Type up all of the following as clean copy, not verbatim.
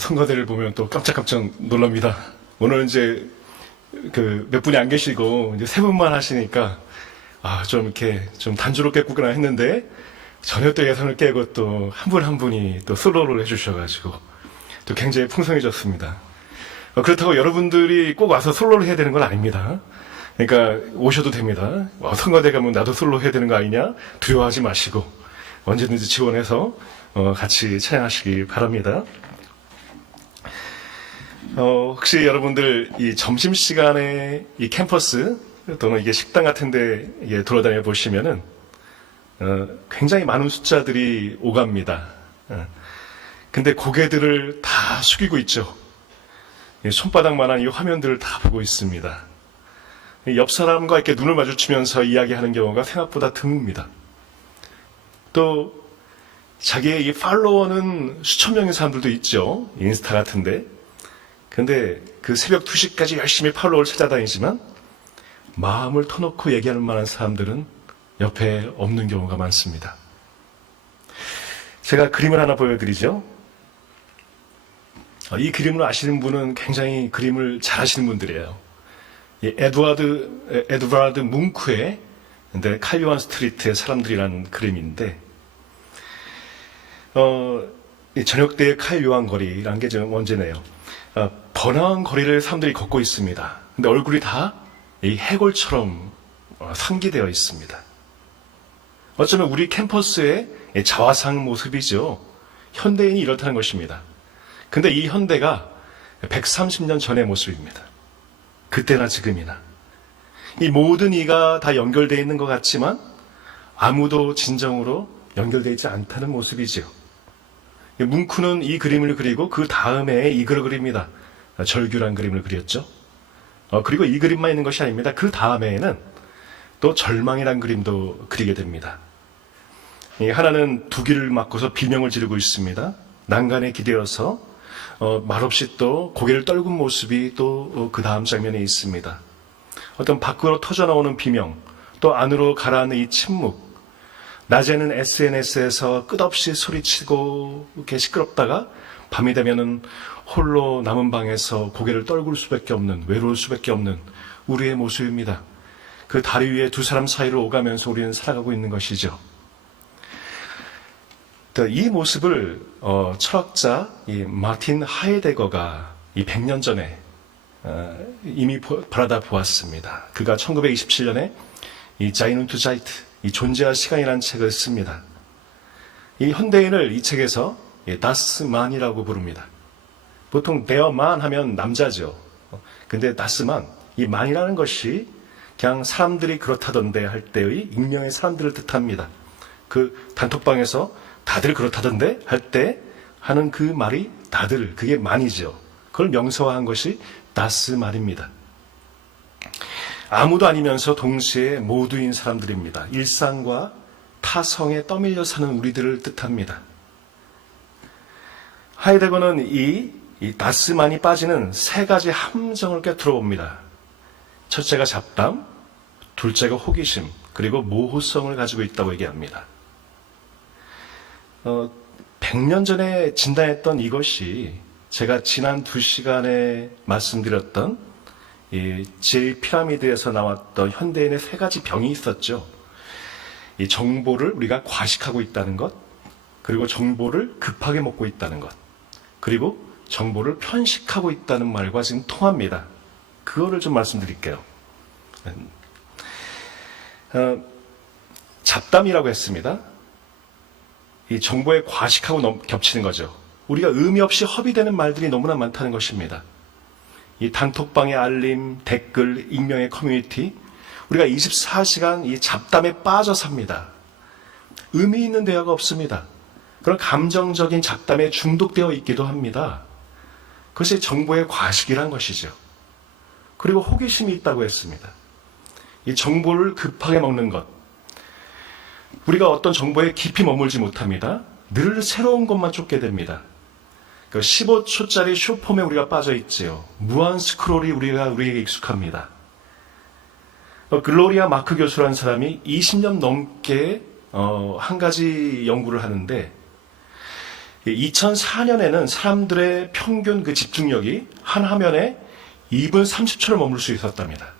성가대를 보면 또 깜짝깜짝 놀랍니다. 오늘 이제 몇 분이 안 계시고 이제 세 분만 하시니까 좀 이렇게 좀 단조롭겠구나 했는데 전혀 또 예상을 깨고 또 한 분 한 분이 또 솔로를 해주셔가지고 또 굉장히 풍성해졌습니다. 그렇다고 여러분들이 꼭 와서 솔로를 해야 되는 건 아닙니다. 그러니까 오셔도 됩니다. 성가대 가면 나도 솔로 해야 되는 거 아니냐? 두려워하지 마시고 언제든지 지원해서 같이 찬양하시기 바랍니다. 혹시 여러분들 이 점심시간에 이 캠퍼스 또는 이게 식당 같은데 돌아다녀 보시면은 굉장히 많은 숫자들이 오갑니다. 근데 고개들을 다 숙이고 있죠. 손바닥만한 이 화면들을 다 보고 있습니다. 옆 사람과 이렇게 눈을 마주치면서 이야기하는 경우가 생각보다 드뭅니다. 또 자기의 이 팔로워는 수천 명의 사람들도 있죠. 인스타 같은데. 근데 그 새벽 2시까지 열심히 팔로워를 찾아다니지만 마음을 터놓고 얘기하는 만한 사람들은 옆에 없는 경우가 많습니다. 제가 그림을 하나 보여드리죠. 이 그림을 아시는 분은 굉장히 그림을 잘 하시는 분들이에요. 이 에드와드 뭉크의 칼 요한 스트리트의 사람들이라는 그림인데, 이 저녁 때의 칼 요한 거리라는 게 좀 원제네요. 번화한 거리를 사람들이 걷고 있습니다. 근데 얼굴이 다 이 해골처럼 상기되어 있습니다. 어쩌면 우리 캠퍼스의 자화상 모습이죠. 현대인이 이렇다는 것입니다. 근데 이 현대가 130년 전의 모습입니다. 그때나 지금이나. 이 모든 이가 다 연결되어 있는 것 같지만 아무도 진정으로 연결되어 있지 않다는 모습이지요. 뭉크는 이 그림을 그리고 그 다음에 이 글을 그립니다. 절규란 그림을 그렸죠. 그리고 이 그림만 있는 것이 아닙니다. 그 다음에는 또 절망이란 그림도 그리게 됩니다. 하나는 두 귀를 막고서 비명을 지르고 있습니다. 난간에 기대어서 말없이 또 고개를 떨군 모습이 또 그 다음 장면에 있습니다. 어떤 밖으로 터져나오는 비명, 또 안으로 가라앉는 이 침묵. 낮에는 SNS에서 끝없이 소리치고 이렇게 시끄럽다가 밤이 되면은 홀로 남은 방에서 고개를 떨굴 수밖에 없는, 외로울 수밖에 없는 우리의 모습입니다. 그 다리 위에 두 사람 사이를 오가면서 우리는 살아가고 있는 것이죠. 이 모습을 철학자 이 마틴 하이데거가 이 100년 전에 이미 바라다 보았습니다. 그가 1927년에 이 자이눈트 자이트, 이 존재와 시간이라는 책을 씁니다. 이 현대인을 이 책에서 다스만이라고 부릅니다. 보통 데어만 하면 남자죠. 근데 다스만, 이 만이라는 것이 그냥 사람들이 그렇다던데 할 때의 익명의 사람들을 뜻합니다. 그 단톡방에서 다들 그렇다던데 할 때 하는 그 말이 다들, 그게 만이죠. 그걸 명사화한 것이 다스만입니다. 아무도 아니면서 동시에 모두인 사람들입니다. 일상과 타성에 떠밀려 사는 우리들을 뜻합니다. 하이데거는 이 다스만이 빠지는 세 가지 함정을 꿰뚫어 봅니다. 첫째가 잡담, 둘째가 호기심, 그리고 모호성을 가지고 있다고 얘기합니다. 100년 전에 진단했던 이것이 제가 지난 2시간에 말씀드렸던 이 제1피라미드에서 나왔던 현대인의 세 가지 병이 있었죠. 이 정보를 우리가 과식하고 있다는 것, 그리고 정보를 급하게 먹고 있다는 것, 그리고 정보를 편식하고 있다는 말과 지금 통합니다. 그거를 좀 말씀드릴게요. 잡담이라고 했습니다. 이 정보에 과식하고 겹치는 거죠. 우리가 의미 없이 허비되는 말들이 너무나 많다는 것입니다. 이 단톡방의 알림, 댓글, 익명의 커뮤니티, 우리가 24시간 이 잡담에 빠져 삽니다. 의미 있는 대화가 없습니다. 그런 감정적인 잡담에 중독되어 있기도 합니다. 그것이 정보의 과식이란 것이죠. 그리고 호기심이 있다고 했습니다. 이 정보를 급하게 먹는 것. 우리가 어떤 정보에 깊이 머물지 못합니다. 늘 새로운 것만 쫓게 됩니다. 15초짜리 쇼폼에 우리가 빠져 있지요. 무한 스크롤이 우리에게 익숙합니다. 글로리아 마크 교수라는 사람이 20년 넘게 한 가지 연구를 하는데 2004년에는 사람들의 평균 그 집중력이 한 화면에 2분 30초를 머물 수 있었답니다.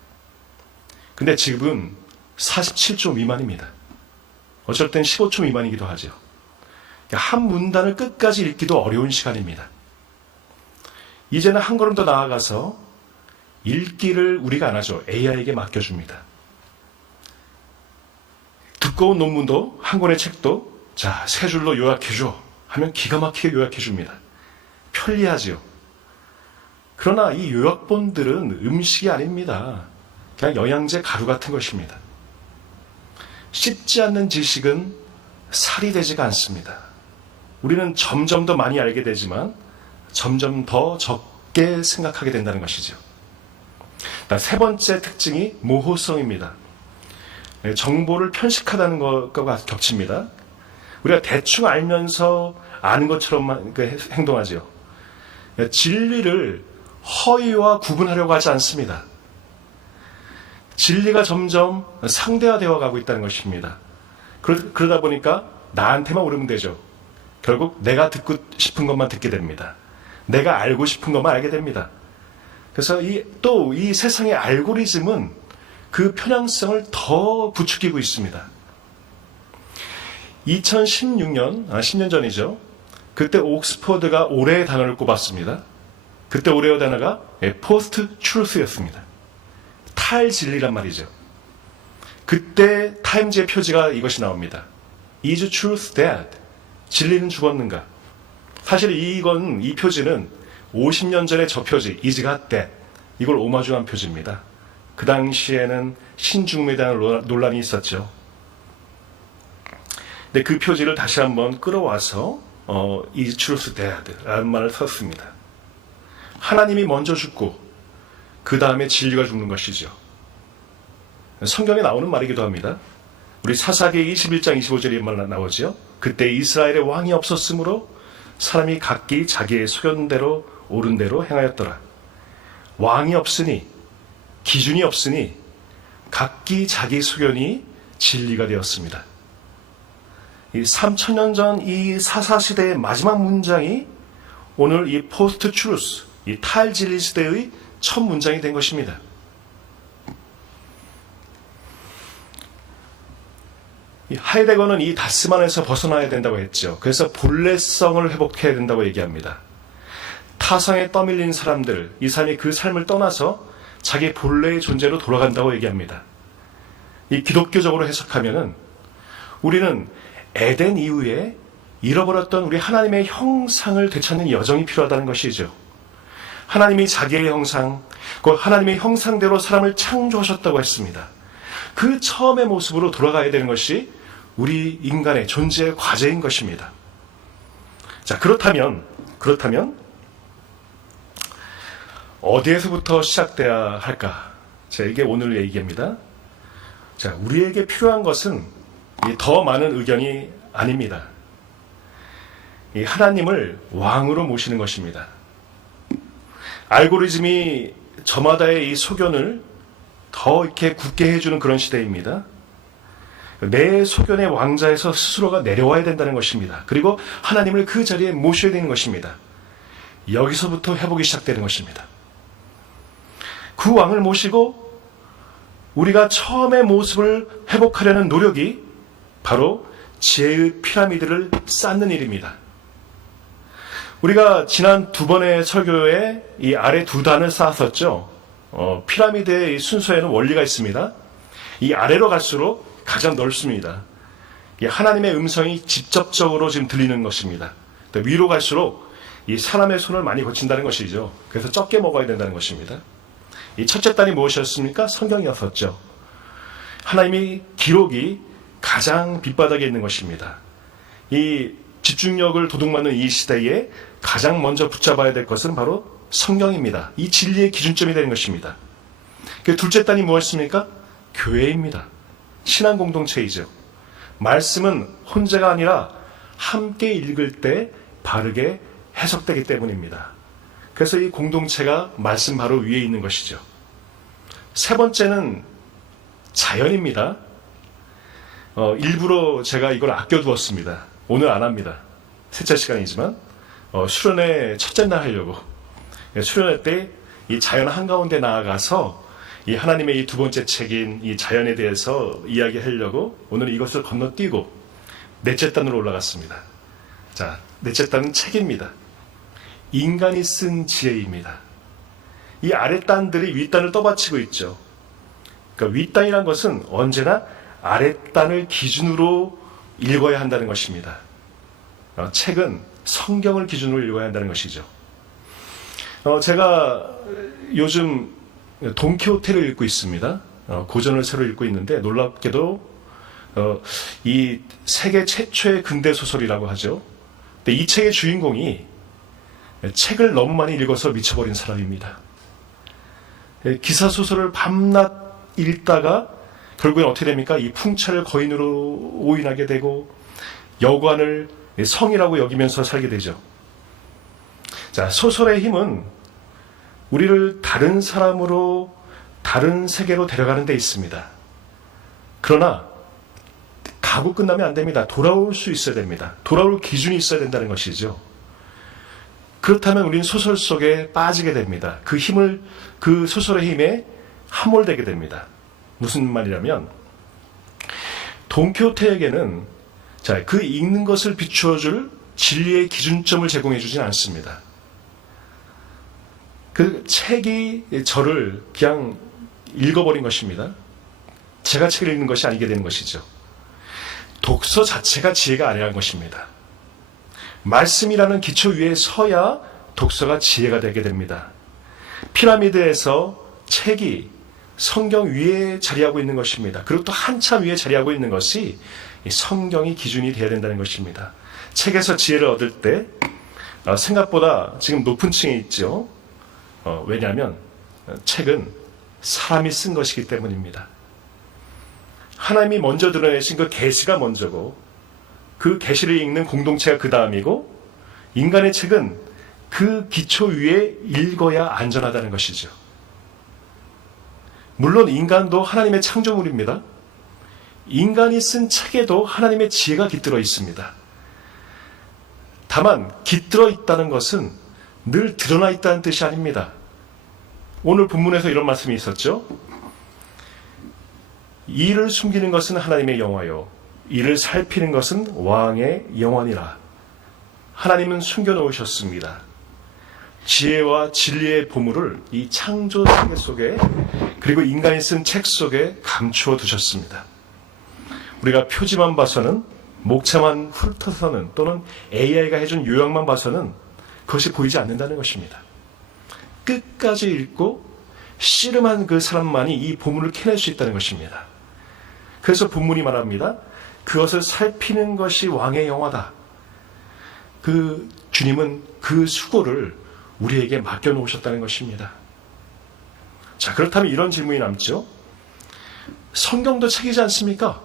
근데 지금은 47초 미만입니다. 어쩔 땐 15초 미만이기도 하죠. 한 문단을 끝까지 읽기도 어려운 시간입니다. 이제는 한 걸음 더 나아가서 읽기를 우리가 안 하죠. AI에게 맡겨줍니다. 두꺼운 논문도 한 권의 책도 자, 세 줄로 요약해줘 하면 기가 막히게 요약해줍니다. 편리하지요. 그러나 이 요약본들은 음식이 아닙니다. 그냥 영양제 가루 같은 것입니다. 씹지 않는 지식은 살이 되지가 않습니다. 우리는 점점 더 많이 알게 되지만 점점 더 적게 생각하게 된다는 것이죠. 세 번째 특징이 모호성입니다. 정보를 편식하다는 것과 겹칩니다. 우리가 대충 알면서 아는 것처럼 행동하죠. 진리를 허위와 구분하려고 하지 않습니다. 진리가 점점 상대화되어 가고 있다는 것입니다. 그러다 보니까 나한테만 오르면 되죠. 결국 내가 듣고 싶은 것만 듣게 됩니다. 내가 알고 싶은 것만 알게 됩니다. 그래서 또 이 세상의 알고리즘은 그 편향성을 더 부추기고 있습니다. 2016년, 10년 전이죠. 그때 옥스퍼드가 올해의 단어를 꼽았습니다. 그때 올해의 단어가 포스트 트루스였습니다. 탈진리란 말이죠. 그때 타임즈의 표지가 이것이 나옵니다. Is truth dead? 진리는 죽었는가? 사실 이 표지는 50년 전에 저 표지, Is God dead? 이걸 오마주한 표지입니다. 그 당시에는 신중매에 대한 논란이 있었죠. 근데 그 표지를 다시 한번 끌어와서 Is truth dead? 라는 말을 썼습니다. 하나님이 먼저 죽고 그 다음에 진리가 죽는 것이죠. 성경에 나오는 말이기도 합니다. 우리 사사기 21장 25절에 말 나오죠. 그때 이스라엘에 왕이 없었으므로 사람이 각기 자기의 소견대로 옳은 대로 행하였더라. 왕이 없으니, 기준이 없으니 각기 자기 소견이 진리가 되었습니다. 이 3000년 전 이 사사시대의 마지막 문장이 오늘 이 포스트 트루스, 이 탈진리 시대의 첫 문장이 된 것입니다. 하이데거는 이 다스만에서 벗어나야 된다고 했죠. 그래서 본래성을 회복해야 된다고 얘기합니다. 타성에 떠밀린 사람들, 이 사람이 그 삶을 떠나서 자기 본래의 존재로 돌아간다고 얘기합니다. 이 기독교적으로 해석하면은 우리는 에덴 이후에 잃어버렸던 우리 하나님의 형상을 되찾는 여정이 필요하다는 것이죠. 하나님이 자기의 형상, 곧 하나님의 형상대로 사람을 창조하셨다고 했습니다. 그 처음의 모습으로 돌아가야 되는 것이 우리 인간의 존재의 과제인 것입니다. 자, 그렇다면 어디에서부터 시작돼야 할까? 자, 이게 오늘 얘기입니다. 자, 우리에게 필요한 것은 더 많은 의견이 아닙니다. 이 하나님을 왕으로 모시는 것입니다. 알고리즘이 저마다의 이 소견을 더 이렇게 굳게 해주는 그런 시대입니다. 내 소견의 왕자에서 스스로가 내려와야 된다는 것입니다. 그리고 하나님을 그 자리에 모셔야 되는 것입니다. 여기서부터 회복이 시작되는 것입니다. 그 왕을 모시고 우리가 처음의 모습을 회복하려는 노력이 바로 지혜의 피라미드를 쌓는 일입니다. 우리가 지난 두 번의 설교에 이 아래 두 단을 쌓았었죠. 피라미드의 순서에는 원리가 있습니다. 이 아래로 갈수록 가장 넓습니다. 하나님의 음성이 직접적으로 지금 들리는 것입니다. 위로 갈수록 이 사람의 손을 많이 거친다는 것이죠. 그래서 적게 먹어야 된다는 것입니다. 이 첫째 단이 무엇이었습니까? 성경이었었죠. 하나님의 기록이 가장 밑바닥에 있는 것입니다. 이 집중력을 도둑맞는 이 시대에 가장 먼저 붙잡아야 될 것은 바로 성경입니다. 이 진리의 기준점이 되는 것입니다. 그 둘째 단이 무엇입니까? 교회입니다. 신앙 공동체이죠. 말씀은 혼자가 아니라 함께 읽을 때 바르게 해석되기 때문입니다. 그래서 이 공동체가 말씀 바로 위에 있는 것이죠. 세 번째는 자연입니다. 일부러 제가 이걸 아껴두었습니다. 오늘 안 합니다. 셋째 시간이지만 수련회 첫째 날 하려고 수련회 때 이 자연 한가운데 나아가서 이 하나님의 이 두 번째 책인 이 자연에 대해서 이야기하려고 오늘 이것을 건너뛰고 넷째 단으로 올라갔습니다. 자, 넷째 단은 책입니다. 인간이 쓴 지혜입니다. 이 아랫단들이 윗단을 떠받치고 있죠. 그러니까 윗단이란 것은 언제나 아랫단을 기준으로 읽어야 한다는 것입니다. 책은 성경을 기준으로 읽어야 한다는 것이죠. 제가 요즘 돈키호테를 읽고 있습니다. 고전을 새로 읽고 있는데 놀랍게도 이 세계 최초의 근대 소설이라고 하죠. 근데 이 책의 주인공이 책을 너무 많이 읽어서 미쳐버린 사람입니다. 기사소설을 밤낮 읽다가 결국엔 어떻게 됩니까? 이 풍차를 거인으로 오인하게 되고 여관을 성이라고 여기면서 살게 되죠. 자, 소설의 힘은 우리를 다른 사람으로 다른 세계로 데려가는 데 있습니다. 그러나 가고 끝나면 안 됩니다. 돌아올 수 있어야 됩니다. 돌아올 기준이 있어야 된다는 것이죠. 그렇다면 우리는 소설 속에 빠지게 됩니다. 그 소설의 힘에 함몰되게 됩니다. 무슨 말이냐면 돈키호테에게는 그 읽는 것을 비추어줄 진리의 기준점을 제공해주진 않습니다. 그 책이 저를 그냥 읽어버린 것입니다. 제가 책을 읽는 것이 아니게 되는 것이죠. 독서 자체가 지혜가 아니라는 것입니다. 말씀이라는 기초 위에 서야 독서가 지혜가 되게 됩니다. 피라미드에서 책이 성경 위에 자리하고 있는 것입니다. 그리고 또 한참 위에 자리하고 있는 것이 성경이 기준이 되어야 된다는 것입니다. 책에서 지혜를 얻을 때 생각보다 지금 높은 층에 있죠. 왜냐하면 책은 사람이 쓴 것이기 때문입니다. 하나님이 먼저 드러내신 그 계시가 먼저고 그 계시를 읽는 공동체가 그 다음이고 인간의 책은 그 기초 위에 읽어야 안전하다는 것이죠. 물론 인간도 하나님의 창조물입니다. 인간이 쓴 책에도 하나님의 지혜가 깃들어 있습니다. 다만 깃들어 있다는 것은 늘 드러나 있다는 뜻이 아닙니다. 오늘 본문에서 이런 말씀이 있었죠. 이를 숨기는 것은 하나님의 영화요 이를 살피는 것은 왕의 영원이라. 하나님은 숨겨놓으셨습니다. 지혜와 진리의 보물을 이 창조 세계 속에 그리고 인간이 쓴 책 속에 감추어 두셨습니다. 우리가 표지만 봐서는 목차만 훑어서는 또는 AI가 해준 요약만 봐서는 그것이 보이지 않는다는 것입니다. 끝까지 읽고 씨름한 그 사람만이 이 보물을 캐낼 수 있다는 것입니다. 그래서 본문이 말합니다. 그것을 살피는 것이 왕의 영화다. 그 주님은 그 수고를 우리에게 맡겨놓으셨다는 것입니다. 자, 그렇다면 이런 질문이 남죠. 성경도 책이지 않습니까?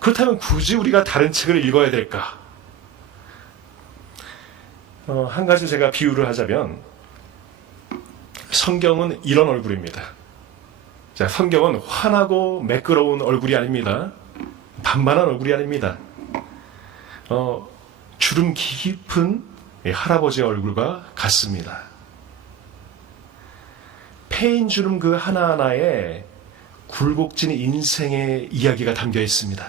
그렇다면 굳이 우리가 다른 책을 읽어야 될까? 한 가지 제가 비유를 하자면 성경은 이런 얼굴입니다. 자, 성경은 환하고 매끄러운 얼굴이 아닙니다. 반반한 얼굴이 아닙니다. 주름 깊은 할아버지의 얼굴과 같습니다. 패인 주름 그 하나하나에 굴곡진 인생의 이야기가 담겨 있습니다.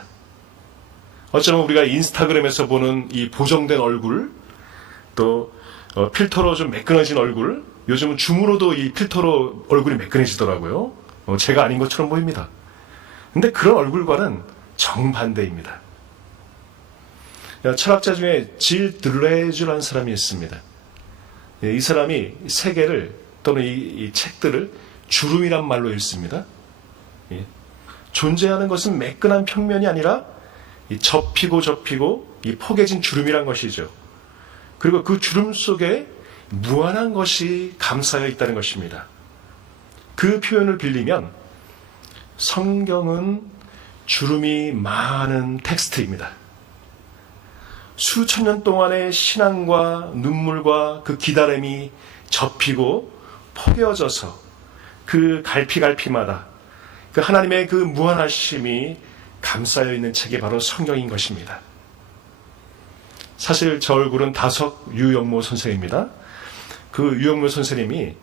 어쩌면 우리가 인스타그램에서 보는 이 보정된 얼굴, 또 필터로 좀 매끈해진 얼굴, 요즘은 줌으로도 이 필터로 얼굴이 매끈해지더라고요. 제가 아닌 것처럼 보입니다. 근데 그런 얼굴과는 정반대입니다. 철학자 중에 질 드레주라는 사람이 있습니다. 이 사람이 세계를 또는 이 책들을 주름이란 말로 읽습니다. 존재하는 것은 매끈한 평면이 아니라 접히고 이 포개진 주름이란 것이죠. 그리고 그 주름 속에 무한한 것이 감싸여 있다는 것입니다. 그 표현을 빌리면 성경은 주름이 많은 텍스트입니다. 수천 년 동안의 신앙과 눈물과 그 기다림이 접히고 포개어져서 그 갈피마다 그 하나님의 그 무한하심이 감싸여 있는 책이 바로 성경인 것입니다. 사실 저 얼굴은 다석 유영모 선생입니다. 그 유영모 선생님이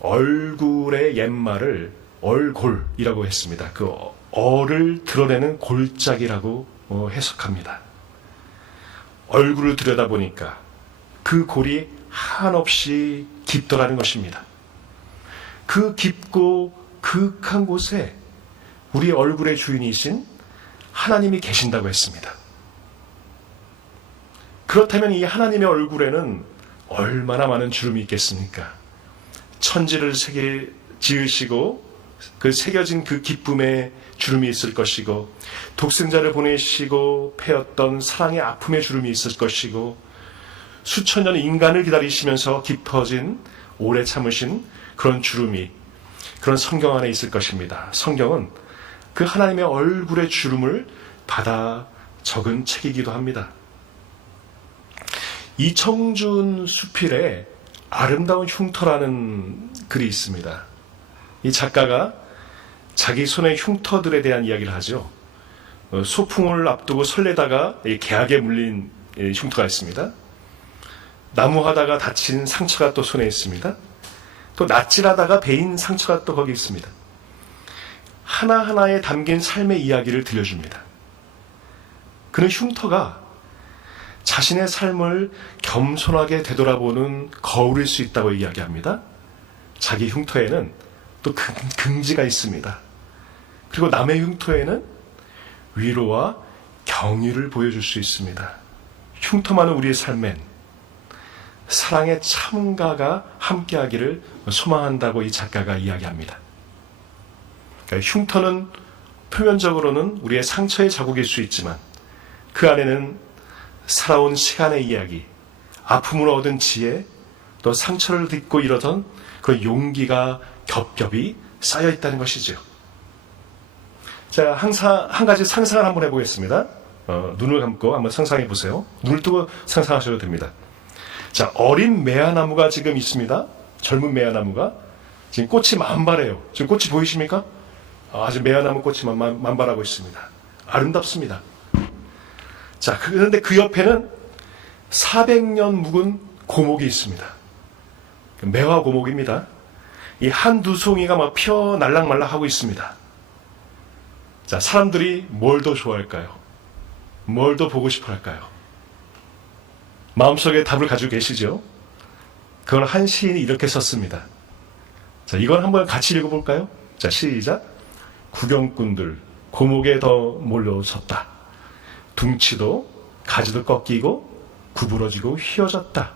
얼굴의 옛말을 얼골이라고 했습니다. 그 어를 드러내는 골짜기라고 해석합니다. 얼굴을 들여다보니까 그 골이 한없이 깊더라는 것입니다. 그 깊고 극한 곳에 우리 얼굴의 주인이신 하나님이 계신다고 했습니다. 그렇다면 이 하나님의 얼굴에는 얼마나 많은 주름이 있겠습니까? 천지를 지으시고 그 새겨진 그 기쁨에 주름이 있을 것이고, 독생자를 보내시고 패였던 사랑의 아픔의 주름이 있을 것이고, 수천 년 인간을 기다리시면서 깊어진 오래 참으신 그런 주름이 그런 성경 안에 있을 것입니다. 성경은 그 하나님의 얼굴의 주름을 받아 적은 책이기도 합니다. 이청준 수필에 아름다운 흉터라는 글이 있습니다. 이 작가가 자기 손의 흉터들에 대한 이야기를 하죠. 소풍을 앞두고 설레다가 계약에 물린 흉터가 있습니다. 나무하다가 다친 상처가 또 손에 있습니다. 또 낯질하다가 베인 상처가 또 거기 있습니다. 하나하나에 담긴 삶의 이야기를 들려줍니다. 그는 흉터가 자신의 삶을 겸손하게 되돌아보는 거울일 수 있다고 이야기합니다. 자기 흉터에는 또 긍지가 있습니다. 그리고 남의 흉터에는 위로와 경의를 보여줄 수 있습니다. 흉터 많은 우리의 삶엔 사랑의 참가가 함께하기를 소망한다고 이 작가가 이야기합니다. 그러니까 흉터는 표면적으로는 우리의 상처의 자국일 수 있지만 그 안에는 살아온 시간의 이야기, 아픔으로 얻은 지혜, 또 상처를 딛고 일어선 그 용기가 겹겹이 쌓여 있다는 것이죠. 자, 한 가지 상상을 한번 해보겠습니다. 눈을 감고 한번 상상해 보세요. 눈을 뜨고 상상하셔도 됩니다. 자, 어린 매화나무가 지금 있습니다. 젊은 매화나무가 지금 꽃이 만발해요. 지금 꽃이 보이십니까? 아주 매화나무 꽃이 만발하고 있습니다. 아름답습니다. 자, 그런데 그 옆에는 400년 묵은 고목이 있습니다. 매화 고목입니다. 이 한두 송이가 막 피어 날락말락하고 있습니다. 자, 사람들이 뭘 더 좋아할까요? 뭘 더 보고 싶어 할까요? 마음속에 답을 가지고 계시죠? 그걸 한 시인이 이렇게 썼습니다. 자, 이건 한번 같이 읽어볼까요? 자, 시작. 구경꾼들 고목에 더 몰려섰다. 둥치도 가지도 꺾이고 구부러지고 휘어졌다.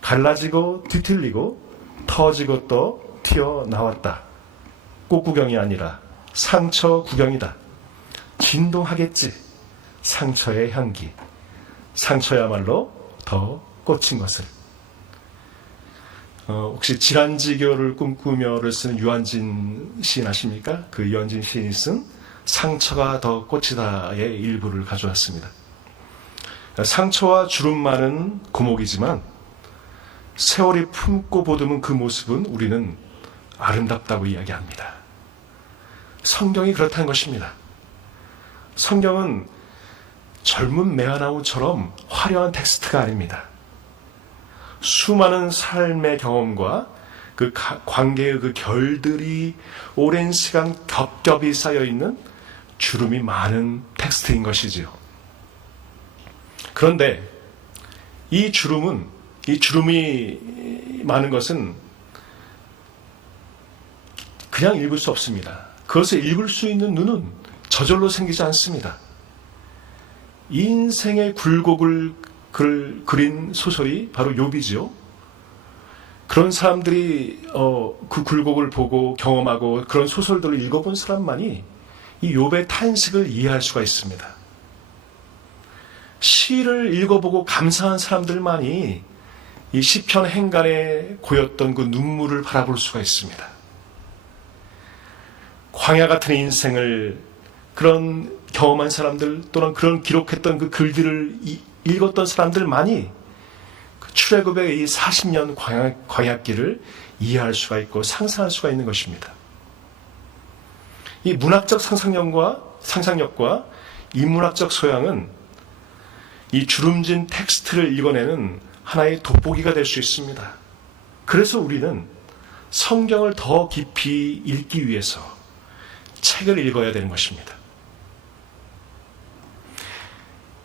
갈라지고 뒤틀리고 터지고 또 튀어나왔다. 꽃구경이 아니라 상처 구경이다. 진동하겠지. 상처의 향기. 상처야말로 더 꽂힌 것을. 혹시 질환지교를 꿈꾸며를 쓴 유한진 시인 아십니까? 그 유한진 시인이 쓴 상처가 더 꽃이다의 일부를 가져왔습니다. 상처와 주름 많은 고목이지만 세월이 품고 보듬은 그 모습은 우리는 아름답다고 이야기합니다. 성경이 그렇다는 것입니다. 성경은 젊은 매화나무처럼 화려한 텍스트가 아닙니다. 수많은 삶의 경험과 그 관계의 그 결들이 오랜 시간 겹겹이 쌓여있는 주름이 많은 텍스트인 것이지요. 그런데 이 주름이 많은 것은 그냥 읽을 수 없습니다. 그것을 읽을 수 있는 눈은 저절로 생기지 않습니다. 인생의 굴곡을 그린 소설이 바로 욥이죠. 그런 사람들이 그 굴곡을 보고 경험하고 그런 소설들을 읽어본 사람만이 이 욥의 탄식을 이해할 수가 있습니다. 시를 읽어보고 감사한 사람들만이 이 시편 행간에 고였던 그 눈물을 바라볼 수가 있습니다. 광야 같은 인생을 그런 경험한 사람들 또는 그런 기록했던 그 글들을 읽었던 사람들만이 그 출애굽의 이 40년 광야길을 이해할 수가 있고 상상할 수가 있는 것입니다. 이 문학적 상상력과 인문학적 소양은 이 주름진 텍스트를 읽어내는 하나의 돋보기가 될 수 있습니다. 그래서 우리는 성경을 더 깊이 읽기 위해서 책을 읽어야 되는 것입니다.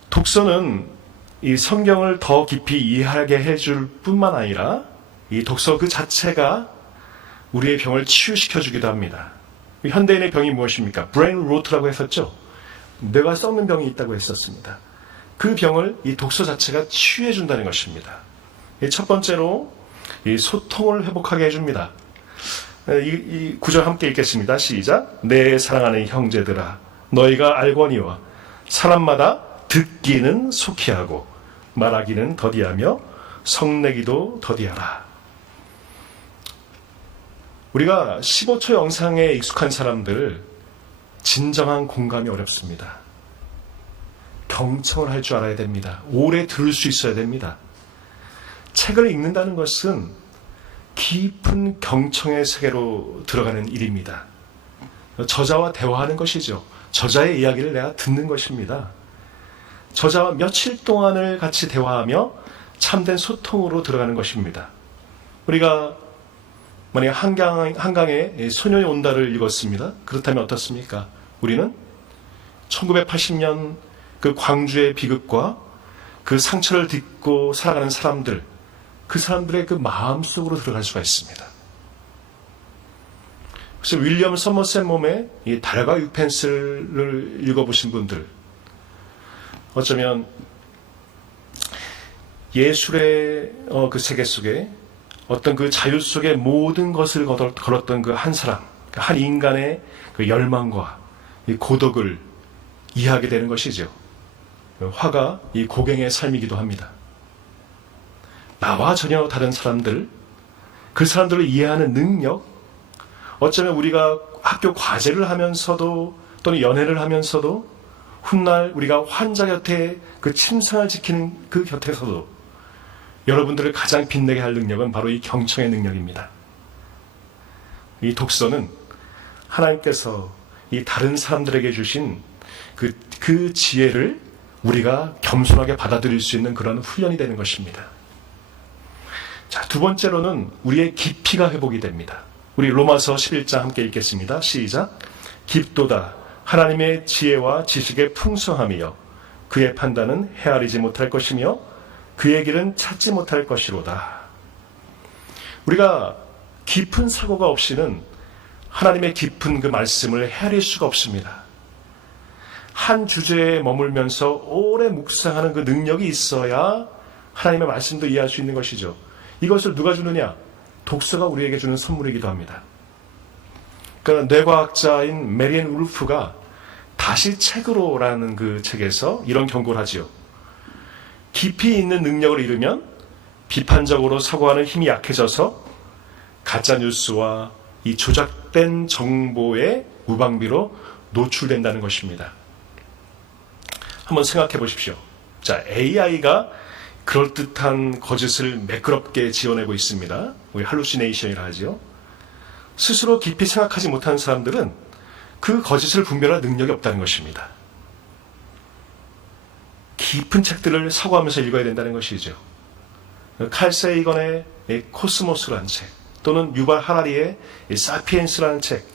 독서는 이 성경을 더 깊이 이해하게 해줄 뿐만 아니라 이 독서 그 자체가 우리의 병을 치유시켜주기도 합니다. 현대인의 병이 무엇입니까? 브레인 로트라고 했었죠. 뇌가 썩는 병이 있다고 했었습니다. 그 병을 이 독서 자체가 치유해준다는 것입니다. 첫 번째로 이 소통을 회복하게 해줍니다. 이 구절 함께 읽겠습니다. 시작. 내 사랑하는 형제들아, 너희가 알거니와 사람마다 듣기는 속히 하고 말하기는 더디하며 성내기도 더디하라. 우리가 15초 영상에 익숙한 사람들 진정한 공감이 어렵습니다. 경청을 할 줄 알아야 됩니다. 오래 들을 수 있어야 됩니다. 책을 읽는다는 것은 깊은 경청의 세계로 들어가는 일입니다. 저자와 대화하는 것이죠. 저자의 이야기를 내가 듣는 것입니다. 저자와 며칠 동안을 같이 대화하며 참된 소통으로 들어가는 것입니다. 우리가 만약 한강에 소년이 온다를 읽었습니다. 그렇다면 어떻습니까? 우리는 1980년 그 광주의 비극과 그 상처를 딛고 살아가는 사람들, 그 사람들의 그 마음 속으로 들어갈 수가 있습니다. 그래서 윌리엄 서머셋 몸의 이 달과 육펜슬을 읽어보신 분들, 어쩌면 예술의 그 세계 속에 어떤 그 자유 속에 모든 것을 걸었던 그 한 사람, 한 인간의 그 열망과 이 고독을 이해하게 되는 것이죠. 화가 이 고갱의 삶이기도 합니다. 나와 전혀 다른 사람들, 그 사람들을 이해하는 능력, 어쩌면 우리가 학교 과제를 하면서도 또는 연애를 하면서도 훗날 우리가 환자 곁에 그 침상을 지키는 그 곁에서도 여러분들을 가장 빛내게 할 능력은 바로 이 경청의 능력입니다. 이 독서는 하나님께서 이 다른 사람들에게 주신 그 지혜를 우리가 겸손하게 받아들일 수 있는 그런 훈련이 되는 것입니다. 자, 두 번째로는 우리의 깊이가 회복이 됩니다. 우리 로마서 11장 함께 읽겠습니다. 시작. 깊도다 하나님의 지혜와 지식의 풍성함이여 그의 판단은 헤아리지 못할 것이며 그의 길은 찾지 못할 것이로다. 우리가 깊은 사고가 없이는 하나님의 깊은 그 말씀을 헤아릴 수가 없습니다. 한 주제에 머물면서 오래 묵상하는 그 능력이 있어야 하나님의 말씀도 이해할 수 있는 것이죠. 이것을 누가 주느냐? 독서가 우리에게 주는 선물이기도 합니다. 그러니까 뇌과학자인 메리앤 울프가 다시 책으로라는 그 책에서 이런 경고를 하지요. 깊이 있는 능력을 잃으면 비판적으로 사고하는 힘이 약해져서 가짜뉴스와 이 조작된 정보의 무방비로 노출된다는 것입니다. 한번 생각해 보십시오. 자, AI가 그럴듯한 거짓을 매끄럽게 지어내고 있습니다. 우리 할루시네이션이라 하죠. 스스로 깊이 생각하지 못한 사람들은 그 거짓을 분별할 능력이 없다는 것입니다. 깊은 책들을 사고하면서 읽어야 된다는 것이죠. 칼 세이건의 코스모스라는 책, 또는 유발 하라리의 사피엔스라는 책,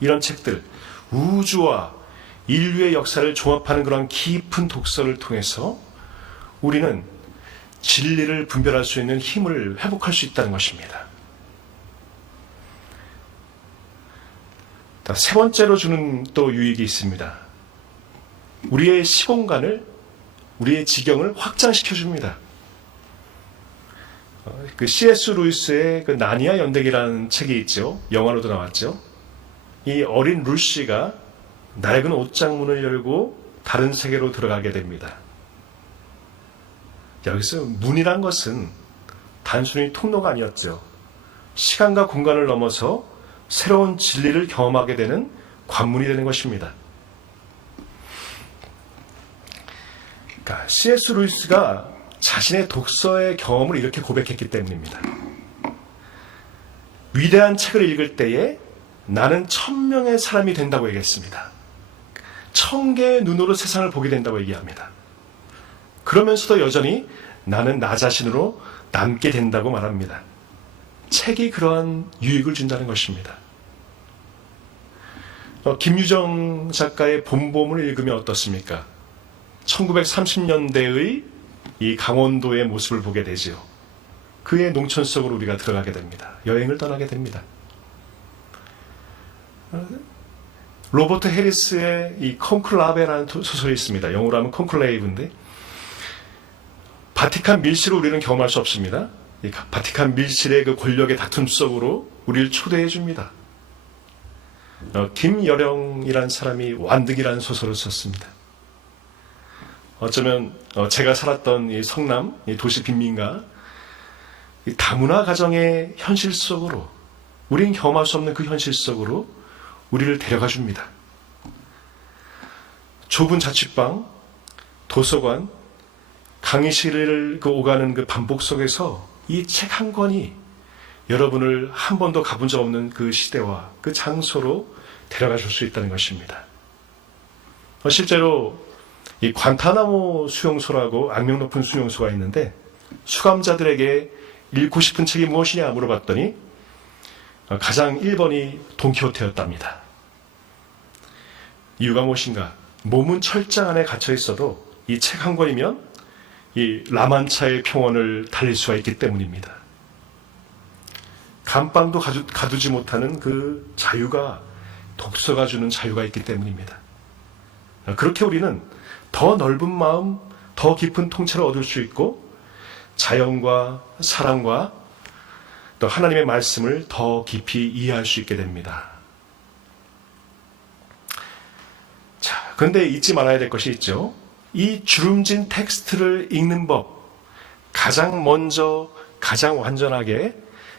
이런 책들, 우주와 인류의 역사를 종합하는 그런 깊은 독서를 통해서 우리는 진리를 분별할 수 있는 힘을 회복할 수 있다는 것입니다. 세 번째로 주는 또 유익이 있습니다. 우리의 시공간을, 우리의 지경을 확장시켜줍니다. 그 C.S. 루이스의 그 나니아 연대기라는 책이 있죠. 영화로도 나왔죠. 이 어린 루시가 낡은 옷장문을 열고 다른 세계로 들어가게 됩니다. 여기서 문이란 것은 단순히 통로가 아니었죠. 시간과 공간을 넘어서 새로운 진리를 경험하게 되는 관문이 되는 것입니다. 그러니까 C.S. 루이스가 자신의 독서의 경험을 이렇게 고백했기 때문입니다. 위대한 책을 읽을 때에 나는 1000명의 사람이 된다고 얘기했습니다. 1000개의 눈으로 세상을 보게 된다고 얘기합니다. 그러면서도 여전히 나는 나 자신으로 남게 된다고 말합니다. 책이 그러한 유익을 준다는 것입니다. 김유정 작가의 봄봄을 읽으면 어떻습니까? 1930년대의 이 강원도의 모습을 보게 되지요. 그의 농촌 속으로 우리가 들어가게 됩니다. 여행을 떠나게 됩니다. 로버트 해리스의 이 콘클라베라는 소설이 있습니다. 영어로 하면 콘클레이브인데, 바티칸 밀실을 우리는 경험할 수 없습니다. 이 바티칸 밀실의 그 권력의 다툼 속으로 우리를 초대해 줍니다. 김여령이라는 사람이 완득이라는 소설을 썼습니다. 어쩌면 제가 살았던 이 성남 이 도시 빈민가 이 다문화 가정의 현실 속으로, 우리는 경험할 수 없는 그 현실 속으로 우리를 데려가 줍니다. 좁은 자취방, 도서관, 강의실을 오가는 그 반복 속에서 이 책 한 권이 여러분을 한 번도 가본 적 없는 그 시대와 그 장소로 데려가 줄 수 있다는 것입니다. 실제로 이 관타나모 수용소라고 악명 높은 수용소가 있는데, 수감자들에게 읽고 싶은 책이 무엇이냐 물어봤더니 가장 1번이 돈키호테였답니다. 이유가 무엇인가? 몸은 철장 안에 갇혀 있어도 이 책 한 권이면 이 라만차의 평원을 달릴 수가 있기 때문입니다. 감방도 가두지 못하는 그 자유가 독서가 주는 자유가 있기 때문입니다. 그렇게 우리는 더 넓은 마음, 더 깊은 통찰을 얻을 수 있고, 자연과 사랑과 또 하나님의 말씀을 더 깊이 이해할 수 있게 됩니다. 자, 그런데 잊지 말아야 될 것이 있죠. 이 주름진 텍스트를 읽는 법, 가장 먼저, 가장 완전하게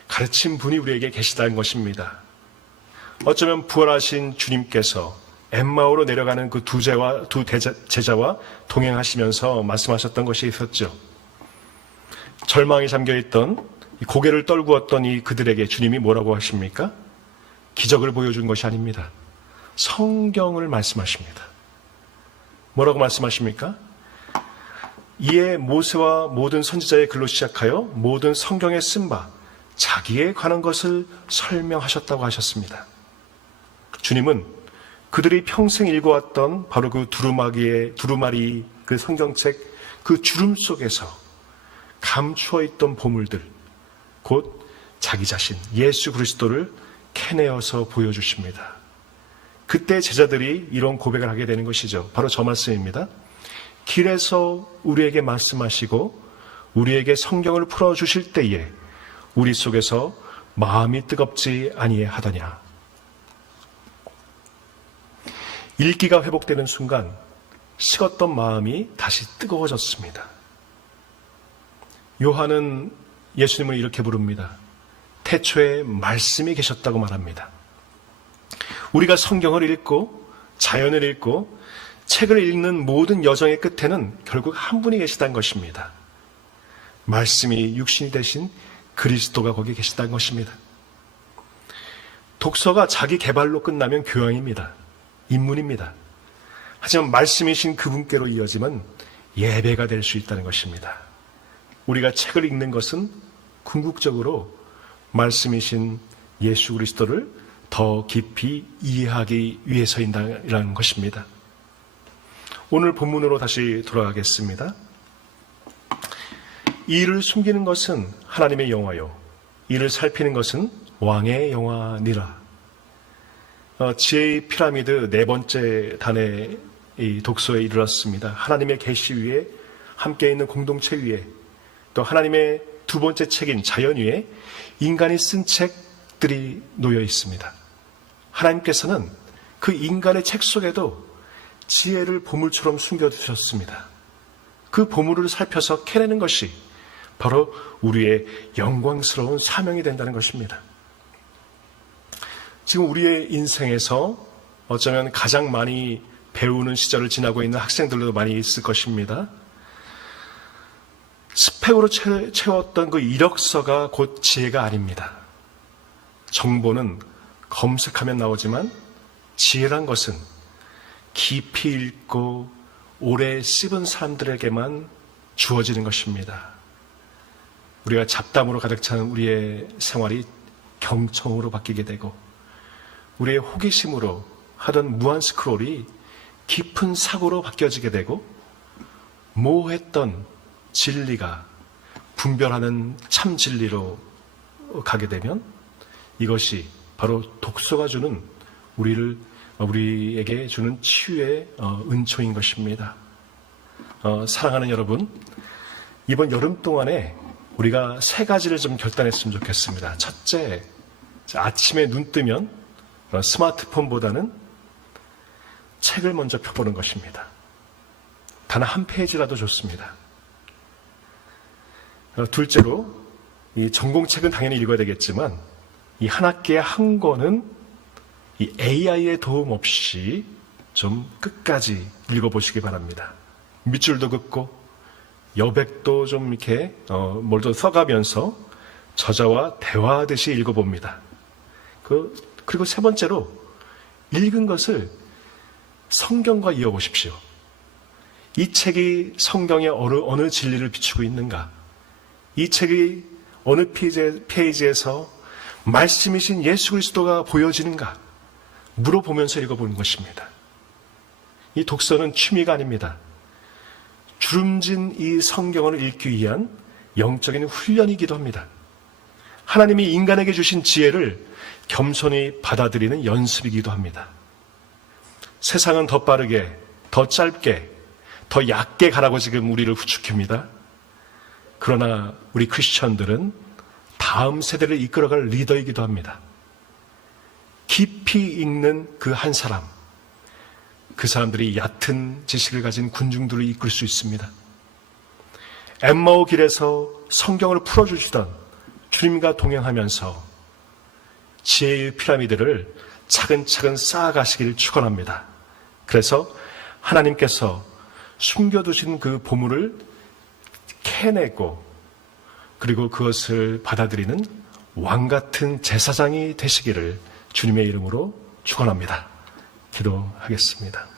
가르친 분이 우리에게 계시다는 것입니다. 어쩌면 부활하신 주님께서 엠마오로 내려가는 그 두 제자와 동행하시면서 말씀하셨던 것이 있었죠. 절망에 잠겨있던, 고개를 떨구었던 이 그들에게 주님이 뭐라고 하십니까? 기적을 보여준 것이 아닙니다. 성경을 말씀하십니다. 뭐라고 말씀하십니까? 이에 모세와 모든 선지자의 글로 시작하여 모든 성경에 쓴 바 자기에 관한 것을 설명하셨다고 하셨습니다. 주님은 그들이 평생 읽어왔던 바로 그 두루마리 그 성경책 그 주름 속에서 감추어 있던 보물들, 곧 자기 자신 예수 그리스도를 캐내어서 보여주십니다. 그때 제자들이 이런 고백을 하게 되는 것이죠. 바로 저 말씀입니다. 길에서 우리에게 말씀하시고 우리에게 성경을 풀어주실 때에 우리 속에서 마음이 뜨겁지 아니하더냐. 읽기가 회복되는 순간 식었던 마음이 다시 뜨거워졌습니다. 요한은 예수님을 이렇게 부릅니다. 태초에 말씀이 계셨다고 말합니다. 우리가 성경을 읽고 자연을 읽고 책을 읽는 모든 여정의 끝에는 결국 한 분이 계시다는 것입니다. 말씀이 육신이 되신 그리스도가 거기 계시다는 것입니다. 독서가 자기 개발로 끝나면 교양입니다. 입문입니다. 하지만 말씀이신 그분께로 이어지면 예배가 될 수 있다는 것입니다. 우리가 책을 읽는 것은 궁극적으로 말씀이신 예수 그리스도를 더 깊이 이해하기 위해서이라는 것입니다. 오늘 본문으로 다시 돌아가겠습니다. 이를 숨기는 것은 하나님의 영화요, 이를 살피는 것은 왕의 영화니라. 지혜의 피라미드 네 번째 단의 이 독서에 이르렀습니다. 하나님의 계시 위에, 함께 있는 공동체 위에, 또 하나님의 두 번째 책인 자연 위에 인간이 쓴 책들이 놓여 있습니다. 하나님께서는 그 인간의 책 속에도 지혜를 보물처럼 숨겨두셨습니다. 그 보물을 살펴서 캐내는 것이 바로 우리의 영광스러운 사명이 된다는 것입니다. 지금 우리의 인생에서 어쩌면 가장 많이 배우는 시절을 지나고 있는 학생들도 많이 있을 것입니다. 스펙으로 채웠던 그 이력서가 곧 지혜가 아닙니다. 정보는 검색하면 나오지만 지혜란 것은 깊이 읽고 오래 씹은 사람들에게만 주어지는 것입니다. 우리가 잡담으로 가득 찬 우리의 생활이 경청으로 바뀌게 되고, 우리의 호기심으로 하던 무한 스크롤이 깊은 사고로 바뀌어지게 되고, 모호했던 진리가 분별하는 참 진리로 가게 되면, 이것이 바로 독서가 주는 우리에게 주는 치유의 은총인 것입니다. 사랑하는 여러분, 이번 여름 동안에 우리가 3가지를 좀 결단했으면 좋겠습니다. 첫째, 아침에 눈 뜨면 스마트폰보다는 책을 먼저 펴보는 것입니다. 단 한 페이지라도 좋습니다. 둘째로, 이 전공책은 당연히 읽어야 되겠지만 이 한 학기에 한 권은 이 AI의 도움 없이 좀 끝까지 읽어보시기 바랍니다. 밑줄도 긋고 여백도 좀 이렇게 뭘도 써가면서 저자와 대화하듯이 읽어봅니다. 그리고 3번째로, 읽은 것을 성경과 이어보십시오. 이 책이 성경의 어느 진리를 비추고 있는가? 이 책이 어느 페이지에서 말씀이신 예수 그리스도가 보여지는가? 물어보면서 읽어보는 것입니다. 이 독서는 취미가 아닙니다. 주름진 이 성경을 읽기 위한 영적인 훈련이기도 합니다. 하나님이 인간에게 주신 지혜를 겸손히 받아들이는 연습이기도 합니다. 세상은 더 빠르게, 더 짧게, 더 얕게 가라고 지금 우리를 부추깁니다. 그러나 우리 크리스천들은 다음 세대를 이끌어갈 리더이기도 합니다. 깊이 읽는 그 한 사람, 그 사람들이 얕은 지식을 가진 군중들을 이끌 수 있습니다. 엠마오 길에서 성경을 풀어주시던 주님과 동행하면서 지혜의 피라미드를 차근차근 쌓아가시기를 축원합니다. 그래서 하나님께서 숨겨두신 그 보물을 캐내고, 그리고 그것을 받아들이는 왕같은 제사장이 되시기를 주님의 이름으로 축원합니다. 기도하겠습니다.